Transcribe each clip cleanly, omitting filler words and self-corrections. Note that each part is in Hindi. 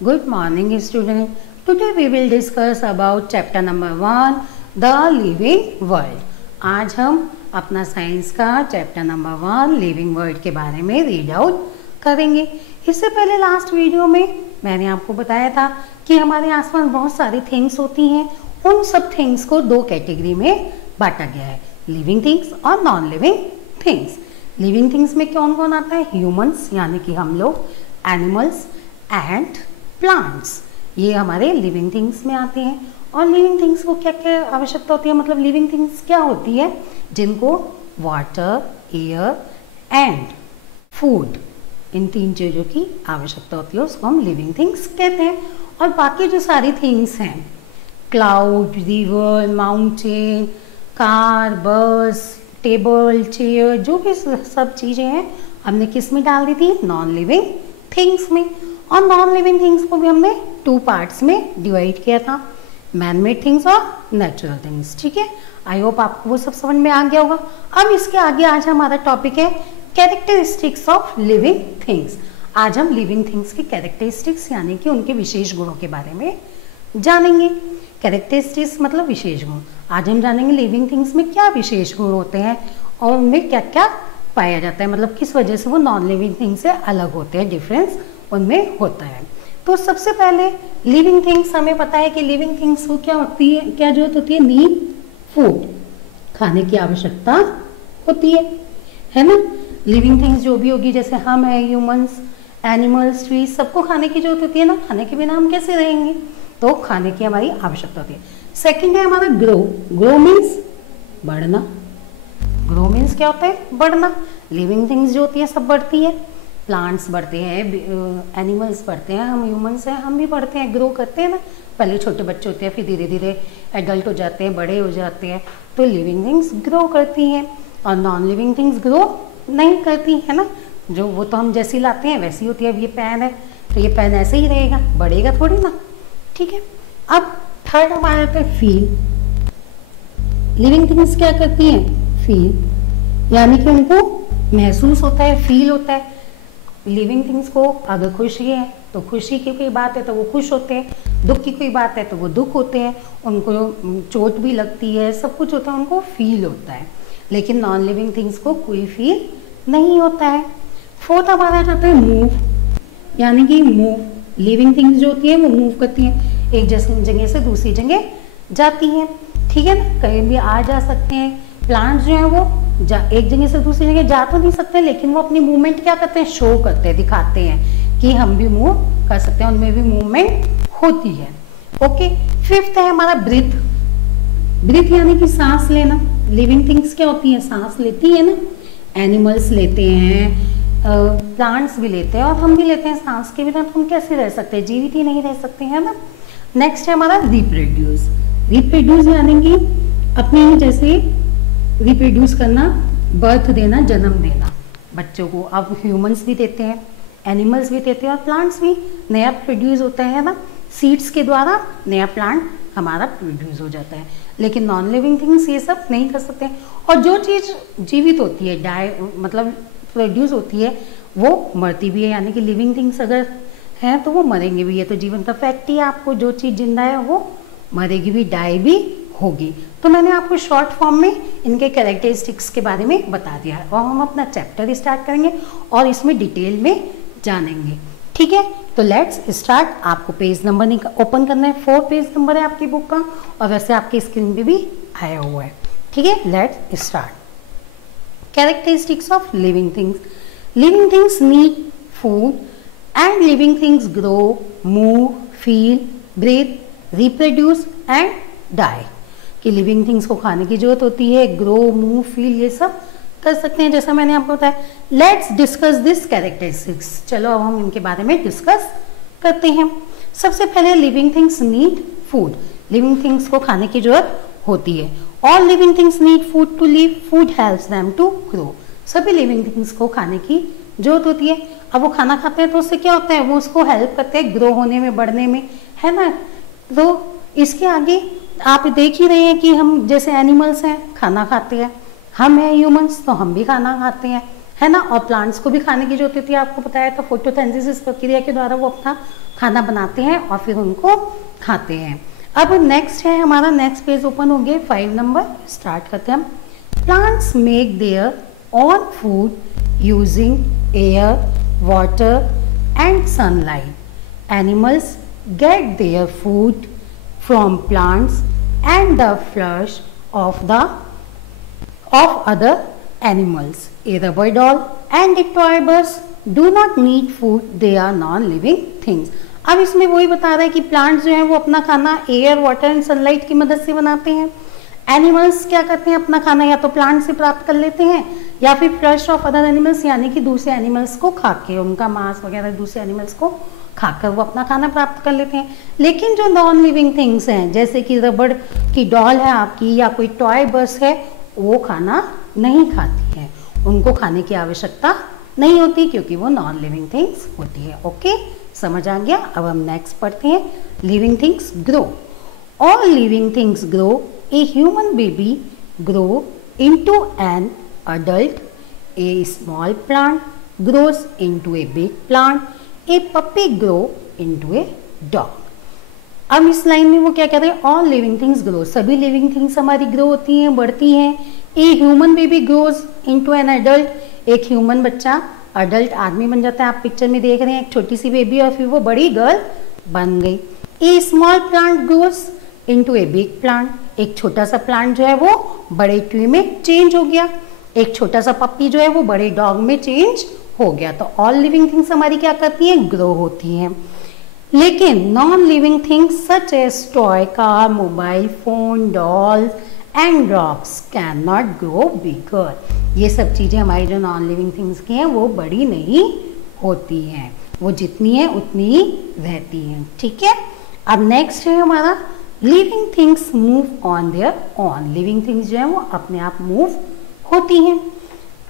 Good morning, student. Today we will discuss about chapter number 1, The Living World. आज हम अपना साइंस का चैप्टर नंबर 1 लिविंग वर्ल्ड के बारे में रीड आउट करेंगे। इससे पहले लास्ट वीडियो में मैंने आपको बताया था कि हमारे आसपास बहुत सारी थिंग्स होती हैं। उन सब थिंग्स को दो कैटेगरी में बांटा गया है, लिविंग थिंग्स और non living things. Living things में कौन कौन आता है? ह्यूमंस यानी कि हम लोग, एनिमल्स एंड प्लांट्स, ये हमारे लिविंग थिंग्स में आते हैं। और लिविंग थिंग्स को क्या क्या आवश्यकता होती है, मतलब लिविंग थिंग्स क्या होती है? जिनको वाटर, एयर एंड फूड, इन तीन चीज़ों की आवश्यकता होती है, उसको हम लिविंग थिंग्स कहते हैं। और बाकी जो सारी थिंग्स हैं, क्लाउड, रिवर, माउंटेन, कार, बस, टेबल, चेयर, जो भी सब चीज़ें हैं हमने किस में डाल दी थी? नॉन लिविंग थिंग्स में। और नॉन लिविंग थिंग्स को भी हमने 2 पार्ट्स में डिवाइड किया था, मैन मेड थिंग्स और नेचुरल थिंग्स। ठीक है, आई होप आपको वो सब समझ में आ गया होगा। अब इसके आगे आज हमारा टॉपिक है कैरेक्टरिस्टिक्स ऑफ लिविंग थिंग्स। आज हम लिविंग थिंग्स की कैरेक्टरिस्टिक्स यानी कि उनके विशेष गुणों के बारे में जानेंगे। कैरेक्टरिस्टिक्स मतलब विशेष गुण। आज हम जानेंगे लिविंग थिंग्स में क्या विशेष गुण होते हैं और उनमें क्या क्या पाया जाता है, मतलब किस वजह से वो नॉन लिविंग थिंग से अलग होते हैं, डिफरेंस उनमें होता है। तो सबसे पहले लिविंग थिंग्स, हमें पता है कि लिविंग थिंग्स को क्या होती है, क्या जरूरत होती है? नीड फूड, खाने की आवश्यकता होती है ना। लिविंग थिंग्स जो भी होगी, जैसे हम हैं, ह्यूमंस, एनिमल्स, ट्रीज, सबको खाने की जरूरत होती है ना। खाने के बिना हम कैसे रहेंगे? तो खाने की हमारी आवश्यकता होती है। सेकंड है हमारा ग्रो। ग्रो मीन्स बढ़ना। ग्रो मीन्स क्या होता है? बढ़ना। लिविंग थिंग्स जो होती है सब बढ़ती है, प्लांट्स बढ़ते हैं, एनिमल्स बढ़ते हैं, हम ह्यूमंस हैं, हम भी बढ़ते हैं, ग्रो करते हैं ना। पहले छोटे बच्चे होते हैं, फिर धीरे धीरे एडल्ट हो जाते हैं, बड़े हो जाते हैं। तो लिविंग थिंग्स ग्रो करती हैं और नॉन लिविंग थिंग्स ग्रो नहीं करती है ना। जो वो तो हम जैसी लाते हैं वैसी होती है। अब ये पेन है तो ये पेन ऐसे ही रहेगा, बढ़ेगा थोड़ी ना। ठीक है, अब थर्ड हमारा आता है फील। लिविंग थिंग्स क्या करती हैं? फील, यानी कि उनको महसूस होता है, फील होता है। लिविंग थिंग्स को अगर खुशी है तो खुशी की कोई बात है तो वो खुश होते हैं, दुख की कोई बात है तो वो दुख होते हैं, उनको चोट भी लगती है, सब कुछ होता है, उनको फील होता है। लेकिन नॉन लिविंग थिंग्स को कोई फील नहीं होता है। फोर्थ हमारा जाता है मूव, यानी कि मूव। लिविंग थिंग्स जो होती है वो मूव करती हैं, एक जगह से दूसरी जगह जाती हैं। ठीक है ना, कहीं भी आ जा सकते हैं। प्लांट्स जो है वो एक जगह से दूसरी जगह जा तो नहीं सकते, लेकिन वो अपनी मूवमेंट क्या करते हैं? शो करते हैं, दिखाते हैं कि हम भी मूव कर सकते हैं, उनमें भी मूवमेंट होती है। ओके, फिफ्थ है हमारा ब्रीथ। ब्रीथ यानी कि सांस लेना। लिविंग थिंग्स क्या होती है? सांस लेती है ना। एनिमल्स लेते हैं, प्लांट्स भी लेते हैं और हम भी लेते हैं। सांस के बिना तो हम कैसे रह सकते हैं? जीवित ही नहीं रह सकते हैं ना। नेक्स्ट है हमारा रिप्रोड्यूस। रिप्रोड्यूस यानी कि अपने जैसे रिप्रोड्यूस करना, बर्थ देना, जन्म देना बच्चों को। अब ह्यूमंस भी देते हैं, एनिमल्स भी देते हैं और प्लांट्स भी। नया प्रोड्यूस होता है ना, सीड्स के द्वारा नया प्लांट हमारा प्रोड्यूस हो जाता है। लेकिन नॉन लिविंग थिंग्स ये सब नहीं कर सकते। और जो चीज़ जीवित होती है, मतलब प्रोड्यूस होती है, वो मरती भी है, यानी कि लिविंग थिंग्स अगर हैं तो वो मरेंगे भी। ये तो जीवन का फैक्ट ही है आपको, जो चीज़ जिंदा है वो मरेगी भी, डाई भी होगी। तो मैंने आपको शॉर्ट फॉर्म में इनके कैरेक्टरिस्टिक्स के बारे में बता दिया है और हम अपना चैप्टर स्टार्ट करेंगे और इसमें डिटेल में जानेंगे। ठीक है, तो लेट्स स्टार्ट। आपको पेज नंबर ओपन करना है, 4 पेज नंबर है आपकी बुक का और वैसे आपकी स्क्रीन पे भी आया हुआ है। ठीक है, let's start. Characteristics of living things. Living things need food and living things grow, move, feel, breathe, reproduce and die. कि लिविंग थिंग्स को खाने की जरूरत होती है, ग्रो, मूव, फील, ये सब कर सकते हैं, जैसा मैंने आपको बताया। Let's discuss this characteristics. चलो अब हम इनके बारे में डिस्कस करते हैं। सबसे पहले living things need food. Living things को खाने की जरूरत होती है। All living things need food to live, food helps them to grow. सभी लिविंग थिंग्स को खाने की जरूरत होती है। अब वो खाना खाते हैं तो उससे क्या होता है? वो उसको हेल्प करते हैं ग्रो होने में, बढ़ने में, है ना। तो इसके आगे आप देख ही रहे हैं कि हम जैसे एनिमल्स हैं खाना खाते हैं, हम हैं ह्यूमंस तो हम भी खाना खाते हैं, है ना। और प्लांट्स को भी खाने की जरूरत होती है, आपको बताया था फोटोसिंथेसिस प्रक्रिया के द्वारा वो अपना खाना बनाते हैं और फिर उनको खाते हैं। अब नेक्स्ट है हमारा, नेक्स्ट पेज ओपन हो गया 5 नंबर, स्टार्ट करते हैं हम। Plants make their own food using air, water and sunlight. Animals get their food from plants and the flesh of other animals. A rubber doll and a toy bus do not need food, they are non-living things. अब इसमें वही बता रहा है कि प्लांट्स जो हैं वो अपना खाना एयर, वाटर एंड सनलाइट की मदद से बनाते हैं। एनिमल्स क्या करते हैं, अपना खाना या तो प्लांट से प्राप्त कर लेते हैं या फिर फ्लैश ऑफ अदर एनिमल्स, यानी कि दूसरे एनिमल्स को खा के, उनका मांस वगैरह दूसरे एनिमल्स को खाकर वो अपना खाना प्राप्त कर लेते हैं। लेकिन जो नॉन लिविंग थिंग्स हैं, जैसे कि रबड़ की डॉल है आपकी या कोई टॉय बस है, वो खाना नहीं खाती है, उनको खाने की आवश्यकता नहीं होती क्योंकि वो नॉन लिविंग थिंग्स होती है। ओके, समझ आ गया। अब हम नेक्स्ट पढ़ते हैं, living things grow. All living things grow. A human baby grow into an adult. A small plant grows into a big plant. A puppy grow into a dog. अब इस लाइन में वो क्या कह रहे हैं, ऑल लिविंग थिंग्स ग्रो, सभी लिविंग थिंग्स हमारी ग्रो होती हैं, बढ़ती हैं। ए human baby grows into an adult. एक ह्यूमन बच्चा अडल्ट आदमी बन जाता है, आप पिक्चर में देख रहे हैं एक छोटी सी बेबी और फिर वो बड़ी गर्ल बन गई। A small plant grows into a big plant. एक छोटा सा प्लांट जो है वो बड़े ट्री में चेंज हो गया। एक छोटा सा पप्पी जो है वो बड़े डॉग में चेंज हो गया। तो ऑल लिविंग थिंग्स हमारी क्या करती हैं, ग्रो होती हैं। लेकिन non living things such as toy car, mobile phone, dolls and rocks can not grow bigger. ये सब चीजें हमारी जो नॉन लिविंग थिंग्स की हैं वो बड़ी नहीं होती हैं, वो जितनी है उतनी ही रहती हैं। ठीक है, अब नेक्स्ट है हमारा living things move on their own. Living things जो है वो अपने आप मूव होती हैं।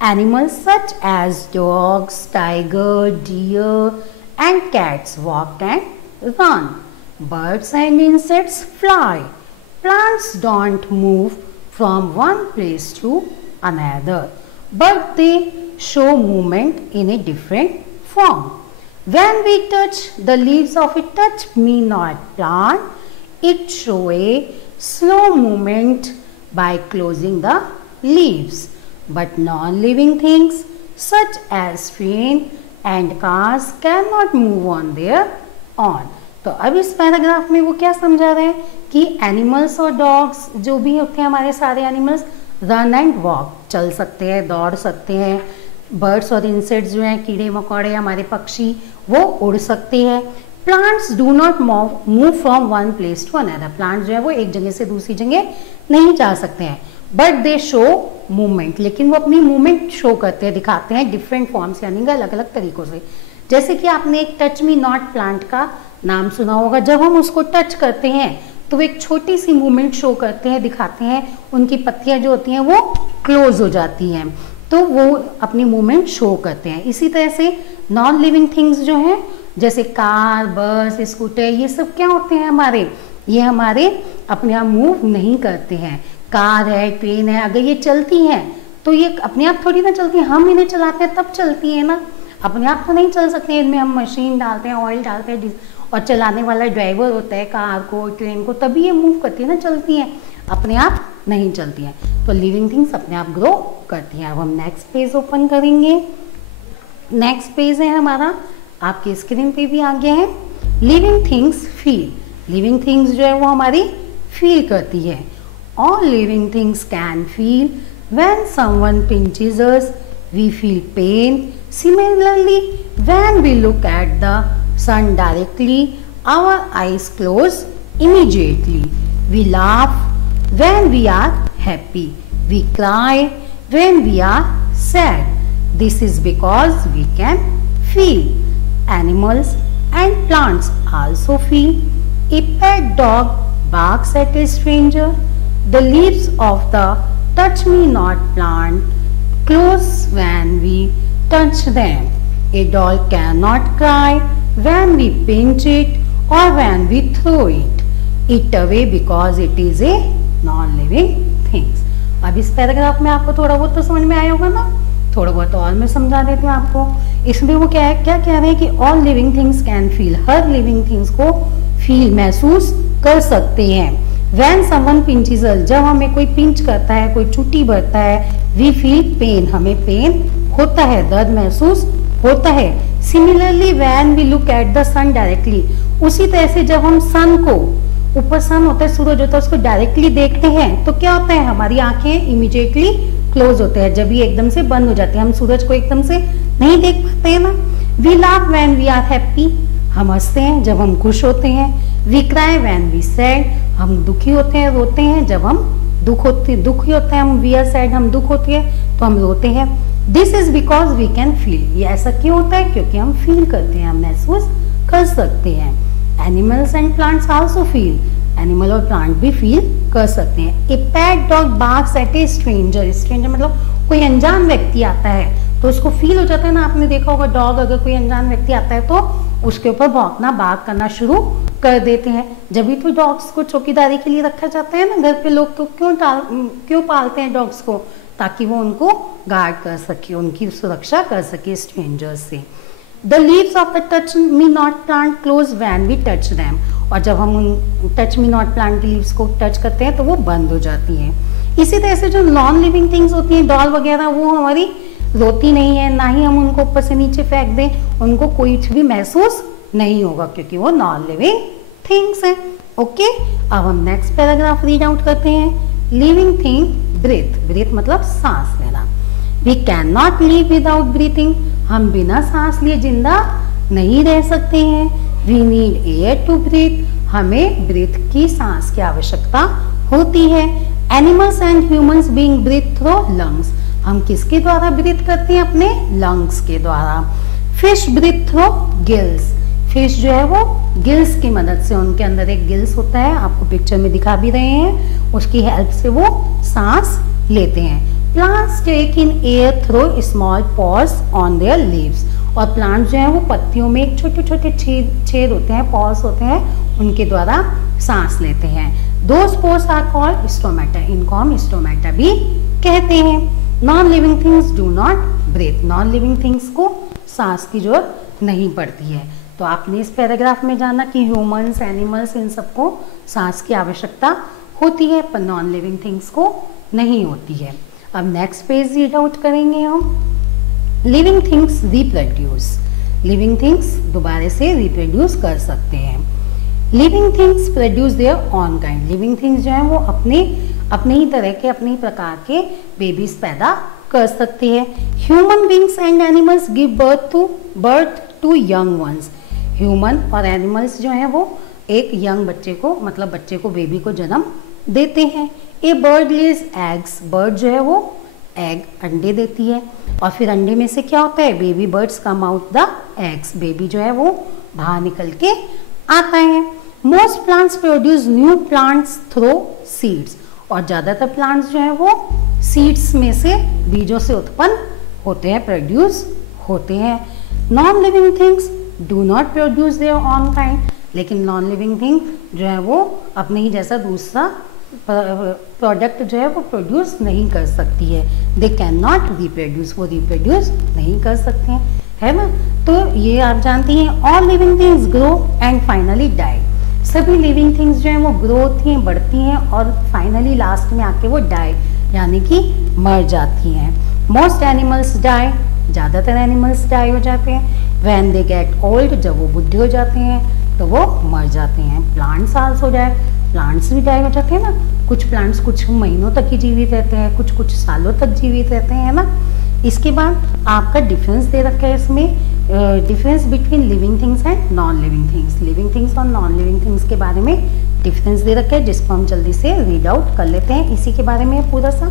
Animals such as dogs, tiger, deer and cats walk and run. Birds and insects fly. Plants don't move from one place to another, but they show movement in a different form. When we touch the leaves of a touch me not plant, it show a slow movement by closing the leaves. But non-living things such as train and cars cannot move on their own. तो अब इस पैराग्राफ में वो क्या समझा रहे हैं कि एनिमल्स और डॉग्स जो भी होते हैं हमारे सारे एनिमल्स रन एंड वॉक, चल सकते हैं, दौड़ सकते हैं। बर्ड्स और इंसेक्ट्स जो हैं, कीड़े मकोड़े, हमारे पक्षी, वो उड़ सकते हैं। Plants do not move from one place to another. Plants जो है वो एक जगह से दूसरी जगह नहीं जा सकते हैं। बट दे शो मूवमेंट, लेकिन वो अपनी मूवमेंट शो करते हैं, दिखाते हैं डिफरेंट फॉर्म्स, यानी कि अलग अलग तरीकों से। जैसे कि आपने एक टच मी नॉट प्लांट का नाम सुना होगा। जब हम उसको टच करते हैं तो वो एक छोटी सी मूवमेंट शो करते हैं, दिखाते हैं, उनकी पत्तियां जो होती हैं वो क्लोज हो जाती हैं, तो वो अपनी मूवमेंट शो करते हैं। इसी तरह से नॉन लिविंग थिंग्स जो हैं, जैसे कार, बस, स्कूटर, ये सब क्या होते हैं हमारे, ये हमारे अपने आप मूव नहीं करते हैं। कार है, ट्रेन है, अगर ये चलती हैं तो ये अपने आप थोड़ी ना चलती हैं, हम इन्हें चलाते हैं तब चलती है ना, अपने आप तो नहीं चल सकते। इनमें हम मशीन डालते हैं, ऑयल डालते हैं और चलाने वाला ड्राइवर होता है कार को, ट्रेन को, तभी ये मूव करती है ना, चलती हैं, अपने आप नहीं चलती हैं। तो लिविंग थिंग्स अपने आप ग्रो करती हैं। अब हम नेक्स्ट पेज ओपन करेंगे। नेक्स्ट पेज है हमारा, आपकी स्क्रीन पे भी आ गया है। Living things feel. Living things जो है वो हमारी फील करती है। All living things can feel. When someone pinches us we feel pain. Similarly when we look at the sun directly our eyes close immediately. We laugh when we are happy, we cry when we are sad. This is because we can feel. Animals and plants also feel. A pet dog barks at a stranger. The leaves of the touch me not plant close when we touch them. A doll cannot cry when we pinch it or when we throw it away because it is a non living things. अब इस पैराग्राफ में आपको थोड़ा बहुत तो समझ में आया होगा ना थोड़ा बहुत और मैं समझा देती हूँ आपको। इसमें वो क्या कह रहे हैं कि all living things can feel, her living things को फील, महसूस कर सकते हैं। व्हेन समवन पिंचेस अस, जब हमें कोई पिंच करता है, कोई चुट्टी भरता है, वी फील पेन, हमें पेन होता है, दर्द महसूस होता है। Similarly when we look at the sun directly, उसी तरह से जब हम सन को, ऊपर सन होता है, सूरज होता है, उसको डायरेक्टली देखते हैं तो क्या होता है, हमारी आंखें इमीडिएटली क्लोज होते हैं, जब ये एकदम से बंद हो जाते हैं, हम सूरज को एकदम से नहीं देख पाते हैं ना। We laugh when we are happy, हम हंसते हैं जब हम खुश होते हैं। We cry when we sad, हम दुखी होते हैं, रोते हैं जब हम दुखी होते हैं हम। वी आर सैड, हम दुख होती है तो हम रोते हैं। This is because we can feel, ये ऐसा क्यों होता है, क्योंकि हम फील करते हैं, हम महसूस कर सकते हैं। Animals and plants also feel, animal और प्लांट भी फील कर सकते हैं। A pet dog barks at a stranger, stranger मतलब कोई अनजान व्यक्ति आता है तो उसको फील हो जाता है ना, आपने देखा होगा डॉग अगर कोई अनजान व्यक्ति आता है तो उसके ऊपर भौंकना, बार्क करना शुरू कर देते हैं। जब भी तो डॉग्स को चौकीदारी के लिए रखा जाता है ना, घर पे लोग तो क्यों पालते हैं डॉग्स को, ताकि वो उनको गार्ड कर सके, उनकी सुरक्षा कर सके स्ट्रेंजर्स से। The leaves of the touch me not plant close when we touch them, और जब हम उन टच मी नॉट प्लांट की लीव्स को टच करते हैं तो वो बंद हो जाती हैं। इसी तरह से जो नॉन लिविंग थिंग्स होती हैं, डॉल वगैरह, वो हमारी रोती नहीं है, ना ही हम उनको ऊपर से नीचे फेंक दें, उनको कोई भी महसूस नहीं होगा क्योंकि वो नॉन लिविंग थिंग्स हैं। ओके, अब हम नेक्स्ट पैराग्राफ रीड आउट करते हैं। लिविंग थिंग ब्रीथ, ब्रीथ मतलब सांस लेना। We can not live without breathing, हम बिना सांस लिए जिंदा नहीं रह सकते हैं। We need air to breathe, हमें ब्रीथ की, सांस की आवश्यकता होती है। Animals and humans being breathe through lungs, हम किसके द्वारा ब्रीथ करते हैं, अपने लंग्स के द्वारा। Fish breathe through gills, fish जो है वो गिल्स की मदद से, उनके अंदर एक गिल्स होता है, आपको पिक्चर में दिखा भी रहे हैं, उसकी हेल्प से वो सांस लेते हैं। Plants take in air through small pores on their leaves, और प्लांट जो है वो पत्तियों में एक छोटे छोटे छेद होते हैं, पॉर्स होते हैं, उनके द्वारा सांस लेते हैं। Those pores are called stomata, इनको हम स्टोमेटा भी कहते हैं। Non living things do not breathe, non living things को सांस की जरूरत नहीं पड़ती है। तो आपने इस पैराग्राफ में जाना कि ह्यूमंस, एनिमल्स, इन सबको सांस की आवश्यकता होती है पर नॉन लिविंग थिंग्स को नहीं होती है। अब नेक्स्ट पेज रीड आउट करेंगे हम। Living things reproduce, living things दोबारा से रिप्रोड्यूस कर सकते हैं। Living things produce their on kind, living things जो है वो अपने ही तरह के, अपने ही प्रकार के बेबीज पैदा कर सकते हैं। Human beings and animals give birth to young ones, human और एनिमल्स जो हैं वो एक यंग बच्चे को, मतलब बच्चे को, बेबी को जन्म देते हैं। ए बर्ड लेज एग्स, बर्ड जो है वो एग, अंडे देती है, और फिर अंडे में से क्या होता है, baby birds come out the eggs, baby जो है वो बाहर निकल के आता है। Most plants produce new plants through seeds, और ज़्यादातर प्लांट्स जो है वो सीड्स में से, बीजों से उत्पन्न होते हैं, प्रोड्यूस होते हैं। Non living things do not produce their on kind, लेकिन नॉन लिविंग थिंग जो है वो अपने ही जैसा दूसरा प्रोडक्ट जो है वो प्रोड्यूस नहीं कर सकती है। दे कैन नॉट रिप्रोड्यूस, वो रिप्रोड्यूस नहीं कर सकते हैं, है ना। तो ये आप जानती हैं, all living things grow and finally die, सभी लिविंग थिंग्स जो हैं वो ग्रो होती हैं, बढ़ती हैं और फाइनली लास्ट में आके वो डाई यानी कि मर जाती हैं। मोस्ट एनिमल्स डाई, ज़्यादातर एनिमल्स डाई हो जाते हैं। व्हेन दे गेट ओल्ड, जब वो बुढ़े हो जाते हैं तो वो मर जाते हैं। प्लांट्स आल्सो डाई, प्लांट्स भी डाई हो जाते हैं ना, कुछ प्लांट्स कुछ महीनों तक ही जीवित रहते हैं, कुछ सालों तक जीवित रहते हैं, है ना। इसके बाद आपका डिफरेंस दे रखा है इसमें, difference between living things and non living things, living things और नॉन लिविंग थिंग्स के बारे में डिफरेंस दे रखा है, जिसको हम जल्दी से रीड आउट कर लेते हैं। इसी के बारे में पूरा सा,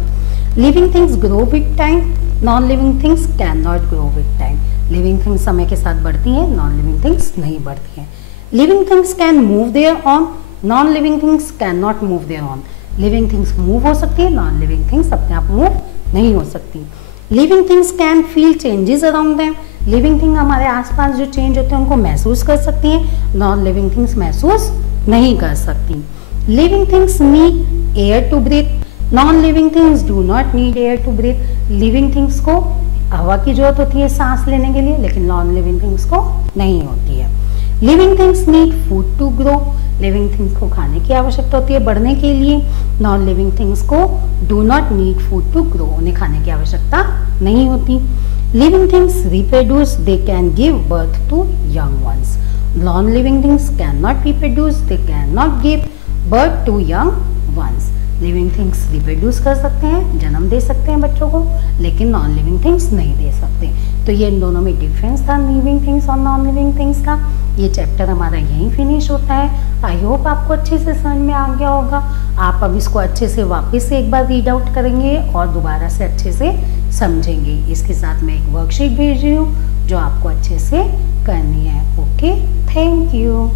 living things grow with time, non living things can not grow with time, living things समय के साथ बढ़ती हैं, नॉन लिविंग थिंग्स नहीं बढ़ती हैं। Living things can move their own, non living things can not move their own, living things move हो सकती है, नॉन लिविंग थिंग्स अपने आप मूव नहीं हो सकती। Living things can feel changes around them, living thing हमारे आसपास जो चेंज होते हैं उनको महसूस कर सकती हैं, नॉन लिविंग थिंग्स महसूस नहीं कर सकती। Living things need air to breathe, non living things do not need air to breathe, living things को हवा की जरूरत होती है सांस लेने के लिए, लेकिन नॉन लिविंग थिंग्स को नहीं होती है। Living things need food to grow, living things को खाने की आवश्यकता होती है बढ़ने के लिए। नॉन लिविंग थिंग्स को do not need food to grow, उन्हें खाने की आवश्यकता नहीं होती। Living things reproduce, they can give birth to young ones. Non living things can not reproduce, they can not give birth to young ones. Living things reproduce कर सकते हैं, जन्म दे सकते हैं बच्चों को, लेकिन नॉन लिविंग थिंग्स नहीं दे सकते। तो ये इन दोनों में डिफरेंस था लिविंग थिंग्स और नॉन लिविंग थिंग्स का। ये चैप्टर हमारा यहीं फिनिश होता है। आई होप आपको अच्छे से समझ में आ गया होगा। आप अब इसको अच्छे से वापस से एक बार रीड आउट करेंगे और दोबारा से अच्छे से समझेंगे। इसके साथ मैं एक वर्कशीट भेज रही हूँ जो आपको अच्छे से करनी है। Okay, thank you.